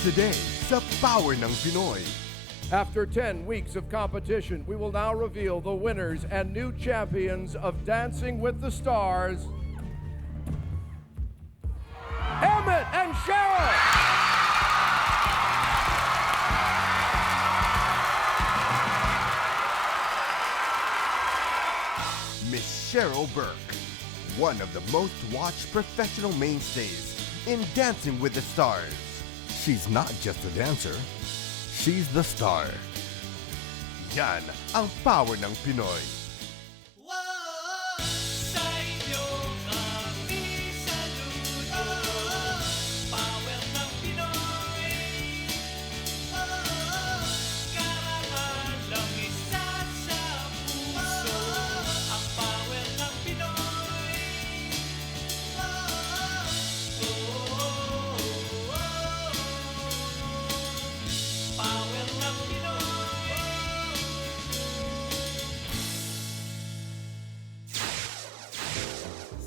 Today, sa Power ng Pinoy. After 10 weeks of competition, we will now reveal the winners and new champions of Dancing with the Stars, Emmett and Cheryl! Miss Cheryl Burke, one of the most watched professional mainstays in Dancing with the Stars. She's not just a dancer, she's the star. Yan ang power ng Pinoy.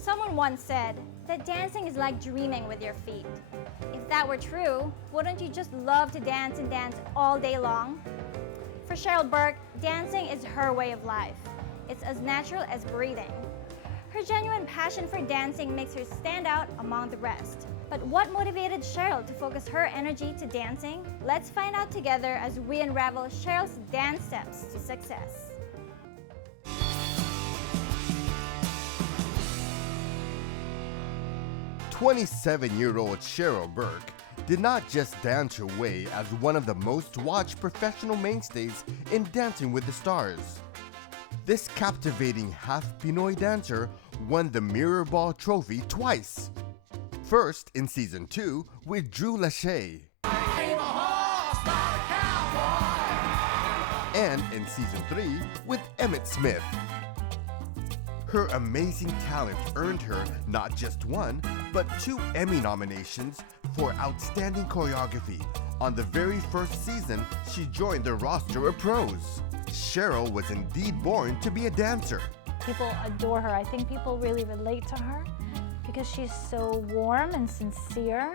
Someone once said that dancing is like dreaming with your feet. If that were true, wouldn't you just love to dance and dance all day long? For Cheryl Burke, dancing is her way of life. It's as natural as breathing. Her genuine passion for dancing makes her stand out among the rest. But what motivated Cheryl to focus her energy to dancing? Let's find out together as we unravel Cheryl's dance steps to success. 27-year-old Cheryl Burke did not just dance her way as one of the most watched professional mainstays in Dancing with the Stars. This captivating half-Pinoy dancer won the Mirror Ball Trophy twice. First in Season 2 with Drew Lachey. And in Season 3 with Emmett Smith. Her amazing talent earned her not just one, but 2 Emmy nominations for Outstanding Choreography. On the very first season, she joined the roster of pros. Cheryl was indeed born to be a dancer. People adore her. I think people really relate to her because she's so warm and sincere.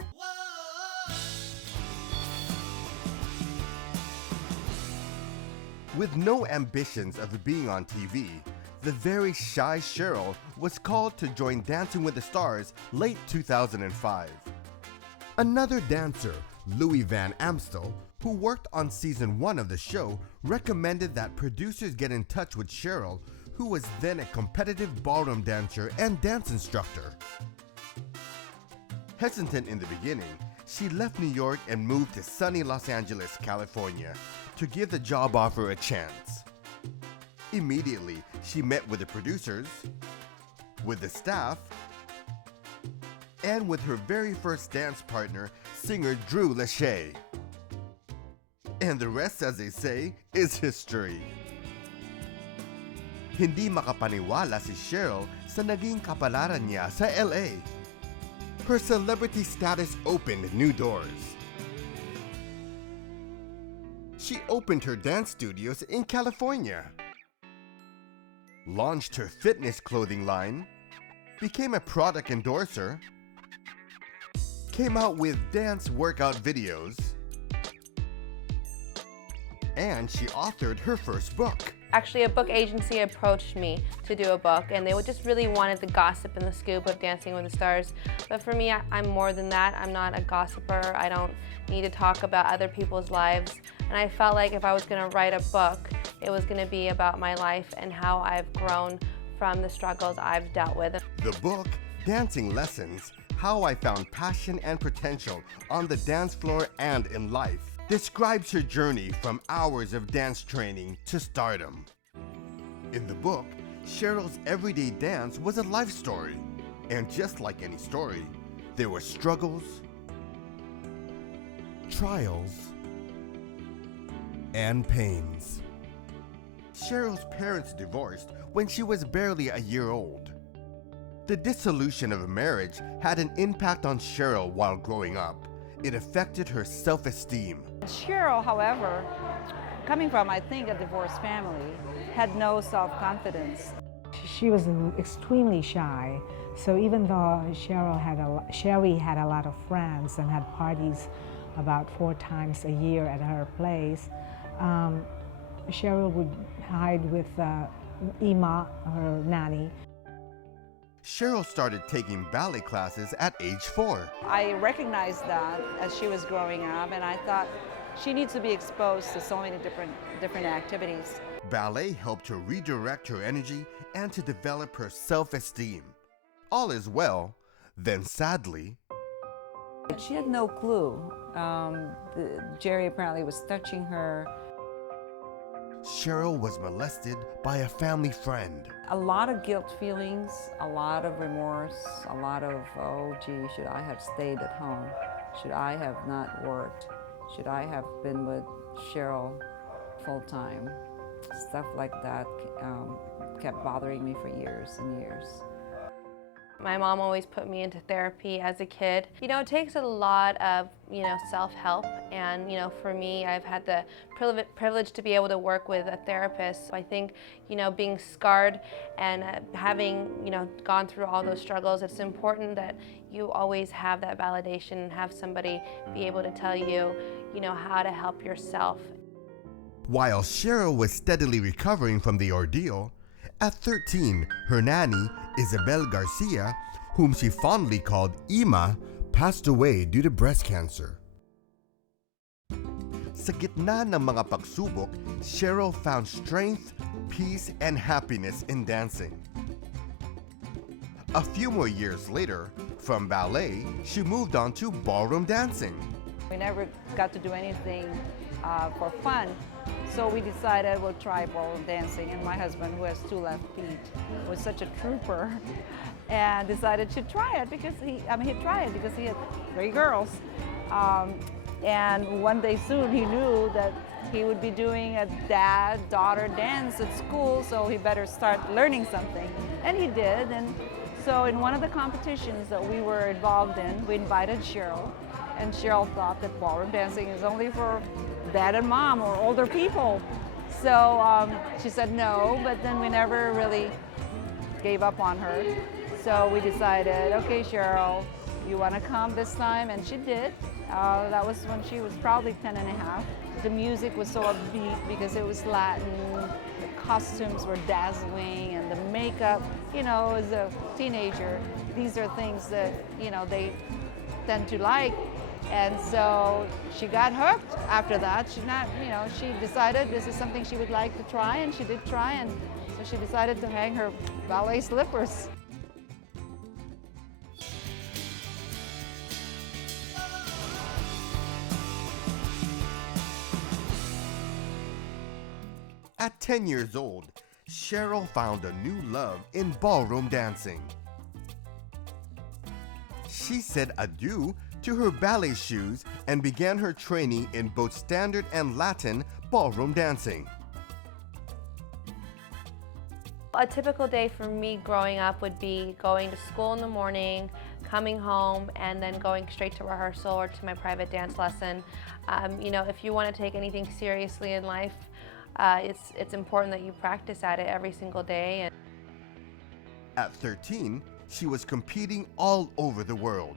With no ambitions of being on TV, the very shy Cheryl was called to join Dancing with the Stars late 2005. Another dancer, Louis Van Amstel, who worked on Season 1 of the show, recommended that producers get in touch with Cheryl, who was then a competitive ballroom dancer and dance instructor. Hesitant in the beginning, she left New York and moved to sunny Los Angeles, California, to give the job offer a chance. Immediately, she met with the producers, with the staff, and with her very first dance partner, singer Drew Lachey. And the rest, as they say, is history. Hindi makapaniwala si Cheryl sa naging kapalaran niya sa LA. Her celebrity status opened new doors. She opened her dance studios in California, launched her fitness clothing line, became a product endorser, came out with dance workout videos, and she authored her first book. Actually, a book agency approached me to do a book, and they just really wanted the gossip and the scoop of Dancing with the Stars. But for me, I'm more than that. I'm not a gossiper. I don't need to talk about other people's lives. And I felt like if I was going to write a book, it was going to be about my life and how I've grown from the struggles I've dealt with. The book, Dancing Lessons, How I Found Passion and Potential on the Dance Floor and in Life, describes her journey from hours of dance training to stardom. In the book, Cheryl's everyday dance was a life story. And just like any story, there were struggles, trials, and pains. Cheryl's parents divorced when she was barely a year old. The dissolution of a marriage had an impact on Cheryl while growing up. It affected her self-esteem. Cheryl, however, coming from, I think, a divorced family, had no self-confidence. She was extremely shy, so even though Sherry had a lot of friends and had parties about 4 times a year at her place. Cheryl would hide with Ima, her nanny. Cheryl started taking ballet classes at age 4. I recognized that as she was growing up, and I thought she needs to be exposed to so many different activities. Ballet helped her redirect her energy and to develop her self-esteem. All is well, then sadly, She had no clue. Jerry apparently was touching her. Cheryl was molested by a family friend. A lot of guilt feelings, a lot of remorse, a lot of, oh gee, should I have stayed at home? Should I have not worked? Should I have been with Cheryl full time? Stuff like that kept bothering me for years and years. My mom always put me into therapy as a kid. You know, it takes a lot of, self-help, and, for me, I've had the privilege to be able to work with a therapist. I think, being scarred and having, gone through all those struggles, it's important that you always have that validation and have somebody be able to tell you, how to help yourself. While Cheryl was steadily recovering from the ordeal, at 13, her nanny, Isabel Garcia, whom she fondly called Ima, passed away due to breast cancer. Sa gitna ng mga pagsubok, Cheryl found strength, peace, and happiness in dancing. A few more years later, from ballet, she moved on to ballroom dancing. We never got to do anything for fun, so we decided we'll try ballroom dancing. And my husband, who has 2 left feet, was such a trooper and decided to try it because he'd try it because he had 3 girls. And one day soon he knew that he would be doing a dad-daughter dance at school, so he better start learning something. And he did. And so in one of the competitions that we were involved in, we invited Cheryl. And Cheryl thought that ballroom dancing is only for dad and mom or older people. So she said no, but then we never really gave up on her. So we decided, okay, Cheryl, you want to come this time? And she did. That was when she was probably 10 and a half. The music was so upbeat because it was Latin. The costumes were dazzling, and the makeup, as a teenager, these are things that, they tend to like. And so she got hooked after that. She decided this is something she would like to try, and she did try, and so she decided to hang her ballet slippers. At 10 years old, Cheryl found a new love in ballroom dancing. She said adieu to her ballet shoes and began her training in both standard and Latin ballroom dancing. A typical day for me growing up would be going to school in the morning, coming home, and then going straight to rehearsal or to my private dance lesson. If you want to take anything seriously in life, it's important that you practice at it every single day. At 13, she was competing all over the world.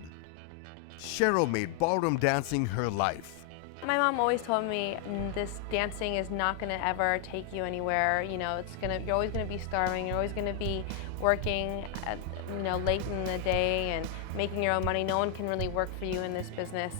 Cheryl made ballroom dancing her life. My mom always told me this dancing is not going to ever take you anywhere. You're always going to be starving. You're always going to be working at, late in the day and making your own money. No one can really work for you in this business.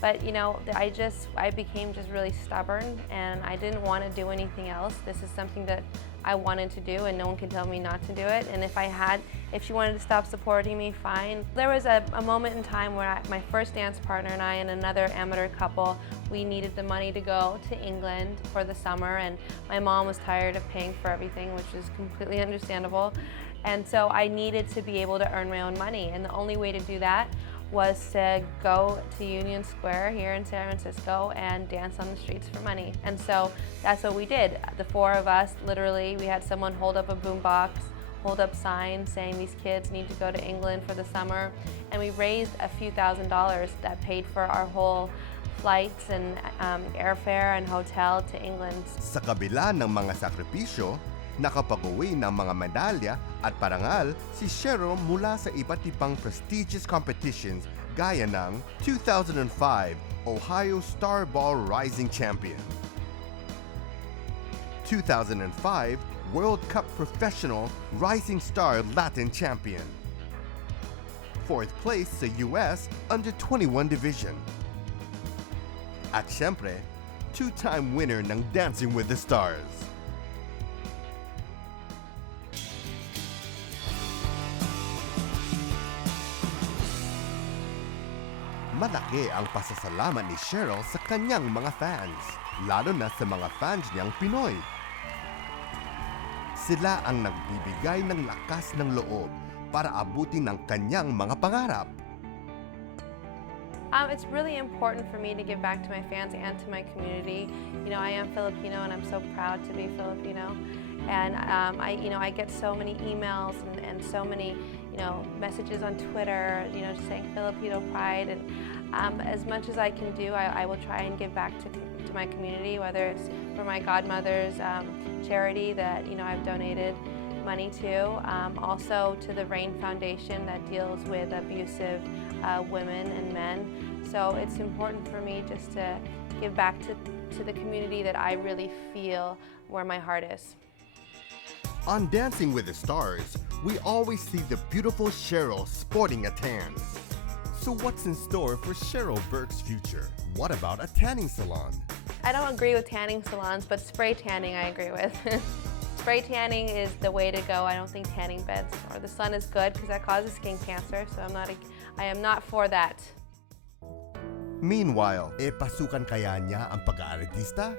But I became just really stubborn, and I didn't want to do anything else. This is something that I wanted to do, and no one can tell me not to do it. And if she wanted to stop supporting me, fine. There was a moment in time where my first dance partner and I and another amateur couple, we needed the money to go to England for the summer, and my mom was tired of paying for everything, which is completely understandable. And so I needed to be able to earn my own money, and the only way to do that was to go to Union Square here in San Francisco and dance on the streets for money. And so that's what we did. The 4 of us, literally, we had someone hold up a boombox, hold up signs saying these kids need to go to England for the summer. And we raised a few $1,000s that paid for our whole flights and airfare and hotel to England. Sa kabila ng mga sakripisyo, nakapag-uwi ng mga medalya at parangal si Cheryl mula sa iba't ibang prestigious competitions gaya ng 2005 Ohio Star Ball Rising Champion, 2005 World Cup Professional Rising Star Latin Champion, 4th place sa US Under-21 Division, at syempre, 2-time winner ng Dancing with the Stars. Malaki ang pasasalamat ni Cheryl sa kanyang mga fans, lalo na sa mga fans niyang Pinoy. Sila ang nagbibigay ng lakas ng loob para abutin ang kanyang mga pangarap. It's really important for me to give back to my fans and to my community. You know, I am Filipino and I'm so proud to be Filipino. And I get so many emails and so many, messages on Twitter, just saying Filipino pride. And as much as I can do, I will try and give back to my community, whether it's for my godmother's charity that, I've donated money to, also to the RAIN Foundation that deals with abusive women and men. So it's important for me just to give back to the community that I really feel where my heart is. On Dancing with the Stars, we always see the beautiful Cheryl sporting a tan. So what's in store for Cheryl Burke's future? What about a tanning salon? I don't agree with tanning salons, but spray tanning I agree with. Spray tanning is the way to go. I don't think tanning beds or the sun is good because that causes skin cancer, so I am not for that. Meanwhile, pasukan kaya niya ang pag-aartista?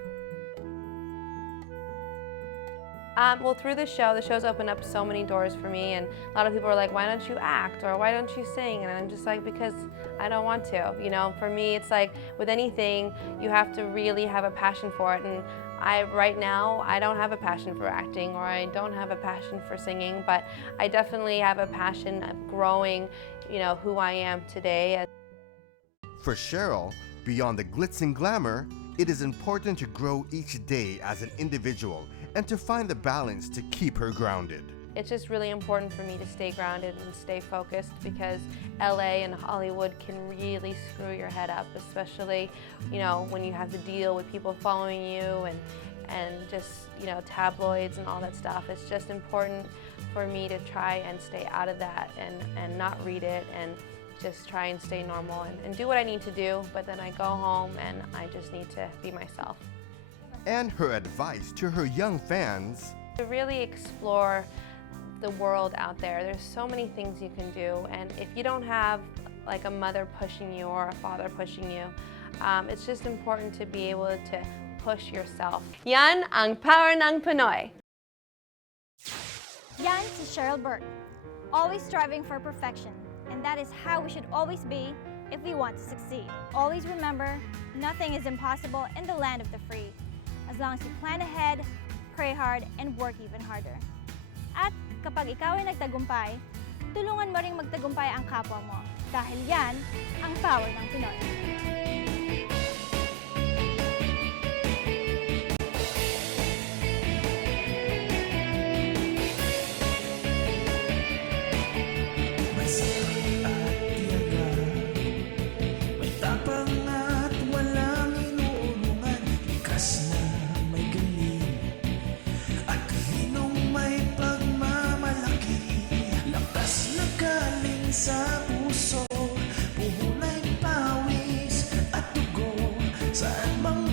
Well, through the show's opened up so many doors for me, and a lot of people are like, why don't you act, or why don't you sing? And I'm just like, because I don't want to. For me, it's like with anything, you have to really have a passion for it. And right now, I don't have a passion for acting, or I don't have a passion for singing, but I definitely have a passion of growing, who I am today. For Cheryl, beyond the glitz and glamour, it is important to grow each day as an individual and to find the balance to keep her grounded. It's just really important for me to stay grounded and stay focused because LA and Hollywood can really screw your head up, especially, when you have to deal with people following you and just, tabloids and all that stuff. It's just important for me to try and stay out of that and not read it and just try and stay normal and do what I need to do, but then I go home and I just need to be myself. And her advice to her young fans: to really explore the world out there. There's so many things you can do, and if you don't have like a mother pushing you or a father pushing you, it's just important to be able to push yourself. Yan ang power ng Pinoy. Yan si Cheryl Burke, always striving for perfection. And that is how we should always be if we want to succeed. Always remember, nothing is impossible in the land of the free, as long as you plan ahead, pray hard, and work even harder. At kapag ikaw ay nagtagumpay, tulungan mo ring magtagumpay ang kapwa mo, dahil yan ang power ng Pinoy. Sa puso, puhunay pawis at dugo, saan mang